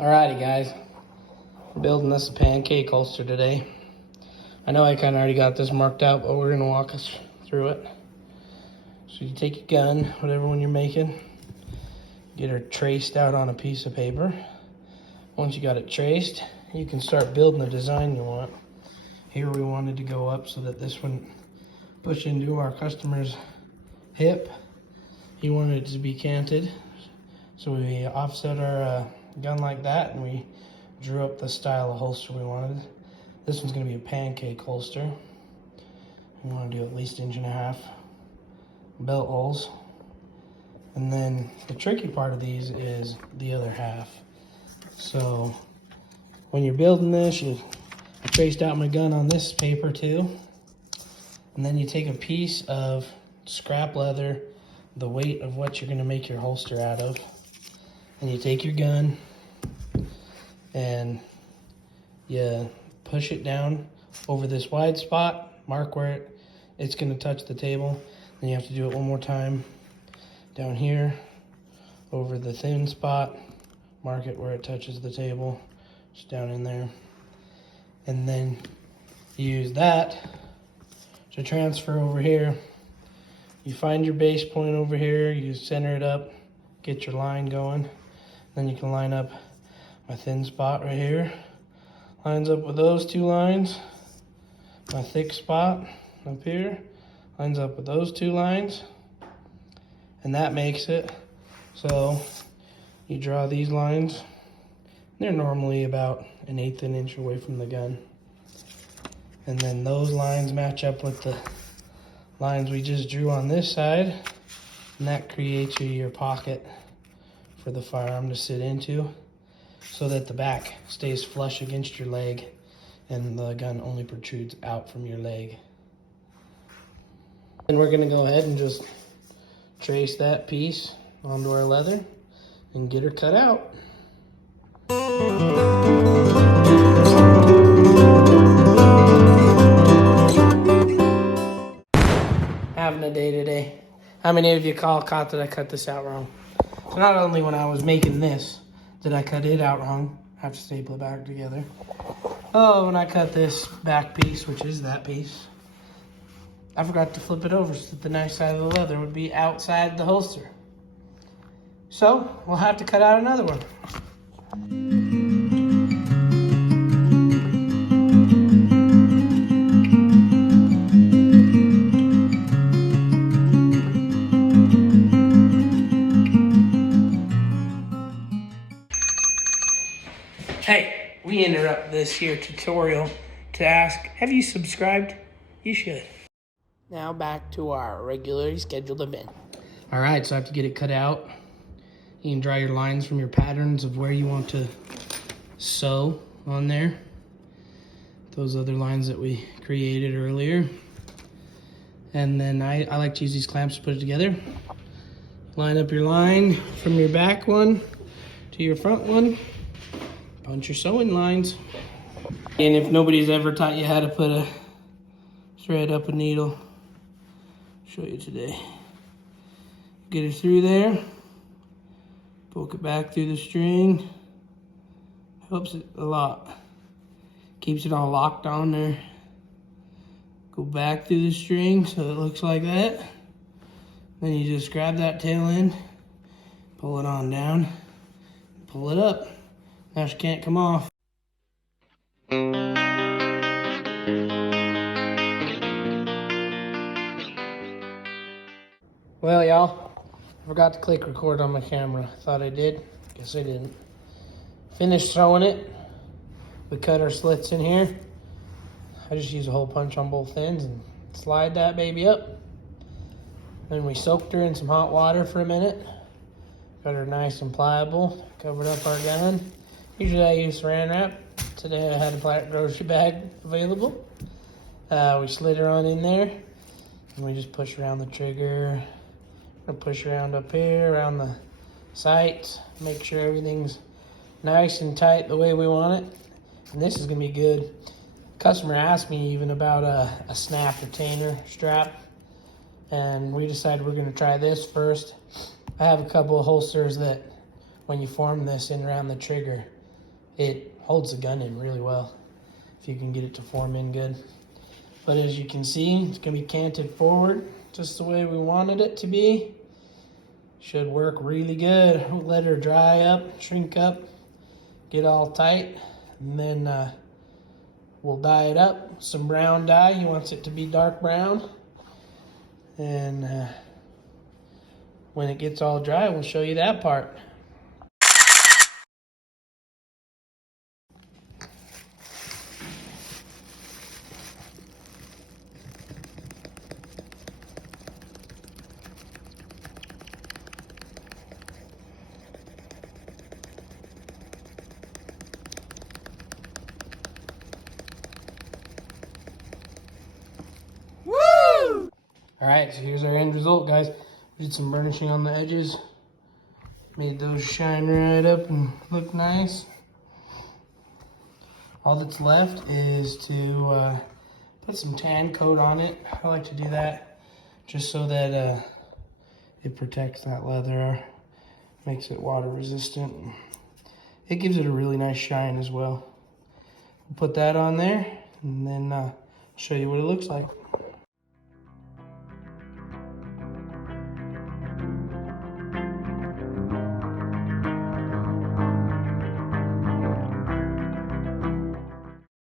Alrighty guys, we're building this pancake holster today. I know I kind of already got this marked out, but we're going to walk us through it. So you take your gun, whatever one you're making, get her traced out on a piece of paper. Once you got it traced, you can start building the design you want. Here we wanted to go up so that this wouldn't push into our customer's hip. He wanted it to be canted, so we offset our gun like that, and we drew up the style of holster we wanted. This one's going to be a pancake holster. We want to do at least 1.5 inch belt holes. And then the tricky part of these is the other half. So when you're building this, I traced out my gun on this paper too. And then you take a piece of scrap leather, the weight of what you're going to make your holster out of. And you take your gun and you push it down over this wide spot, mark where it's going to touch the table. Then you have to do it one more time down here over the thin spot, mark it where it touches the table, just down in there. And then you use that to transfer over here. You find your base point over here, you center it up, get your line going. Then you can line up my thin spot right here. Lines up with those two lines. My thick spot up here lines up with those two lines. And that makes it so you draw these lines. They're normally about 1/8 inch away from the gun. And then those lines match up with the lines we just drew on this side. And that creates your pocket for the firearm to sit into, so that the back stays flush against your leg and the gun only protrudes out from your leg. And we're going to go ahead and just trace that piece onto our leather and get her cut out. Having a day today. How many of you caught that I cut this out wrong? So not only when I was making this did I cut it out wrong, I have to staple it back together. Oh, when I cut this back piece, which is that piece, I forgot to flip it over so that the nice side of the leather would be outside the holster. So we'll have to cut out another one. Hey, we interrupt this here tutorial to ask, have you subscribed? You should. Now back to our regularly scheduled event. All right, so I have to get it cut out. You can draw your lines from your patterns of where you want to sew on there. Those other lines that we created earlier. And then I like to use these clamps to put it together. Line up your line from your back one to your front one. Punch your sewing lines. And if nobody's ever taught you how to put a thread up a needle, I'll show you today. Get it through there, poke it back through the string. Helps it a lot. Keeps it all locked on there. Go back through the string so it looks like that. Then you just grab that tail end, pull it on down, pull it up. Now she can't come off. Well, y'all, I forgot to click record on my camera. Thought I did, guess I didn't. Finished sewing it. We cut our slits in here. I just use a hole punch on both ends and slide that baby up. Then we soaked her in some hot water for a minute. Got her nice and pliable. Covered up our gun. Usually I use saran wrap. Today I had a black grocery bag available. We slid her on in there. And we just push around the trigger. We're gonna push around up here, around the sights. Make sure everything's nice and tight the way we want it. And this is gonna be good. Customer asked me even about a snap retainer strap. And we decided we're gonna try this first. I have a couple of holsters that when you form this in around the trigger, it holds the gun in really well if you can get it to form in good. But as you can see, it's gonna be canted forward just the way we wanted it to be. Should work really good. We'll let her dry up, shrink up, get all tight, and then we'll dye it up. Some brown dye. He wants it to be dark brown. And when it gets all dry, we'll show you that part. All right, so here's our end result, guys. We did some burnishing on the edges. Made those shine right up and look nice. All that's left is to put some tan coat on it. I like to do that just so that it protects that leather, makes it water resistant. It gives it a really nice shine as well. We'll put that on there and then show you what it looks like.